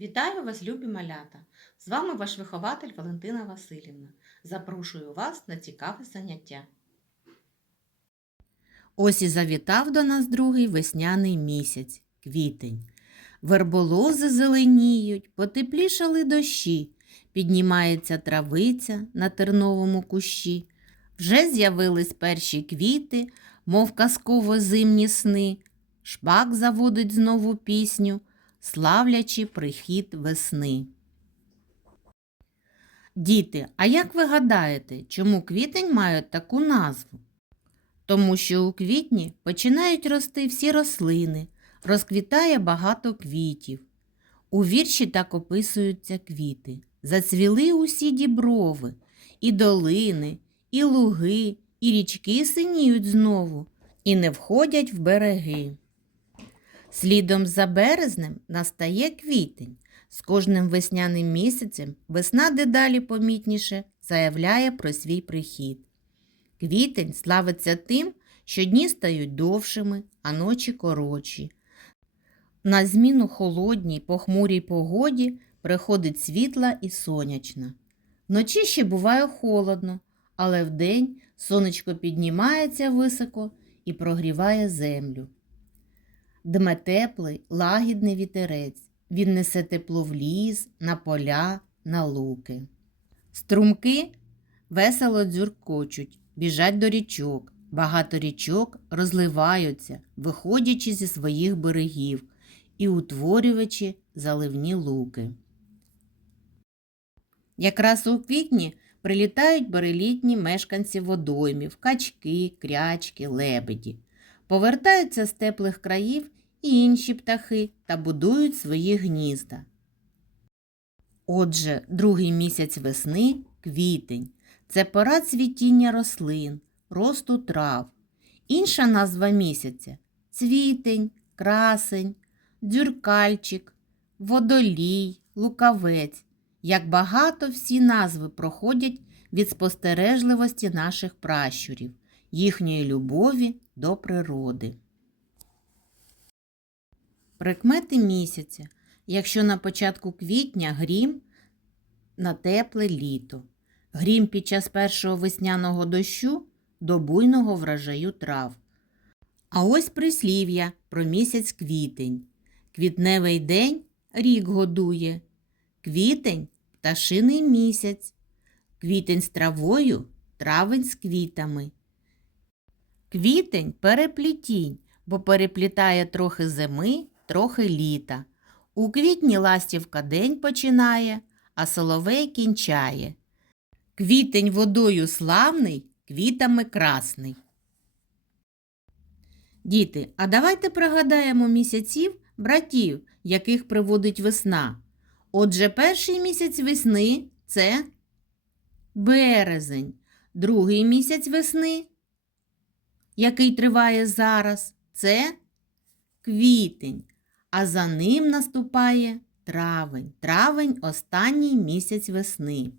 Вітаю вас, любі малята! З вами ваш вихователь Валентина Васильівна. Запрошую вас на цікаве заняття. Ось і завітав до нас другий весняний місяць квітень. Верболози зеленіють, потеплішали дощі, піднімається травиця на терновому кущі. Вже з'явились перші квіти, мов казково зимні сни. Шпак заводить знову пісню, славлячи прихід весни. Діти, а як ви гадаєте, чому квітень має таку назву? Тому що у квітні починають рости всі рослини, розквітає багато квітів. У вірші так описуються квіти. Зацвіли усі діброви, і долини, і луги, і річки синіють знову, і не входять в береги. Слідом за березнем настає квітень. З кожним весняним місяцем весна дедалі помітніше заявляє про свій прихід. Квітень славиться тим, що дні стають довшими, а ночі коротші. На зміну холодній, похмурій погоді приходить світла і сонячна. Вночі ще буває холодно, але вдень сонечко піднімається високо і прогріває землю. Дме теплий, лагідний вітерець. Він несе тепло в ліс, на поля, на луки. Струмки весело дзюркочуть, біжать до річок. Багато річок розливаються, виходячи зі своїх берегів і утворюючи заливні луки. Якраз у квітні прилітають берелітні мешканці водоймів, качки, крячки, лебеді. Повертаються з теплих країв і інші птахи та будують свої гнізда. Отже, другий місяць весни квітень. Це пора цвітіння рослин, росту трав. Інша назва місяця цвітень, красень, дзюркальчик, водолій, лукавець. Як багато всі назви проходять від спостережливості наших пращурів, їхньої любові до природи. Прикмети місяця. Якщо на початку квітня грім на тепле літо. Грім під час першого весняного дощу до буйного врожаю трав. А ось прислів'я про місяць квітень. Квітневий день рік годує. Квітень пташиний місяць. Квітень з травою, травень з квітами. Квітень переплітінь, бо переплітає трохи зими, трохи літа. У квітні ластівка день починає, а соловей кінчає. Квітень водою славний, квітами красний. Діти, а давайте пригадаємо місяців братів, яких приводить весна. Отже, перший місяць весни це березень, другий місяць весни, який триває зараз, це квітень, а за ним наступає травень. Травень останній місяць весни.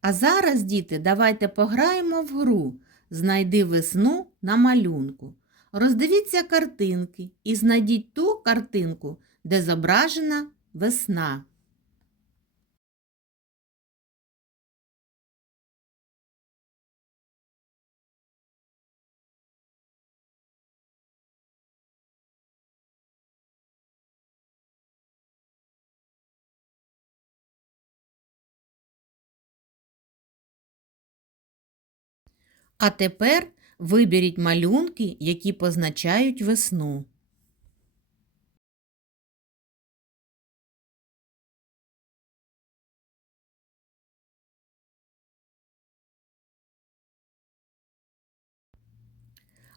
А зараз, діти, давайте пограємо в гру. Знайди весну на малюнку. Роздивіться картинки і знайдіть ту картинку, де зображена весна. А тепер виберіть малюнки, які позначають весну.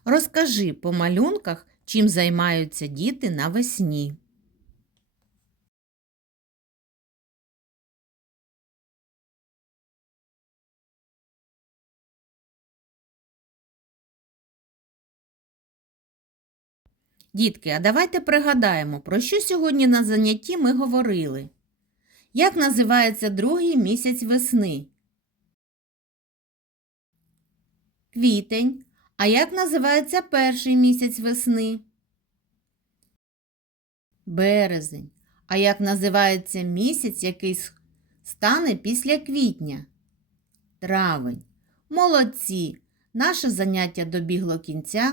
Розкажи по малюнках, чим займаються діти навесні. Дітки, а давайте пригадаємо, про що сьогодні на занятті ми говорили. Як називається другий місяць весни? Квітень. А як називається перший місяць весни? Березень. А як називається місяць, який стане після квітня? Травень. Молодці! Наше заняття добігло кінця.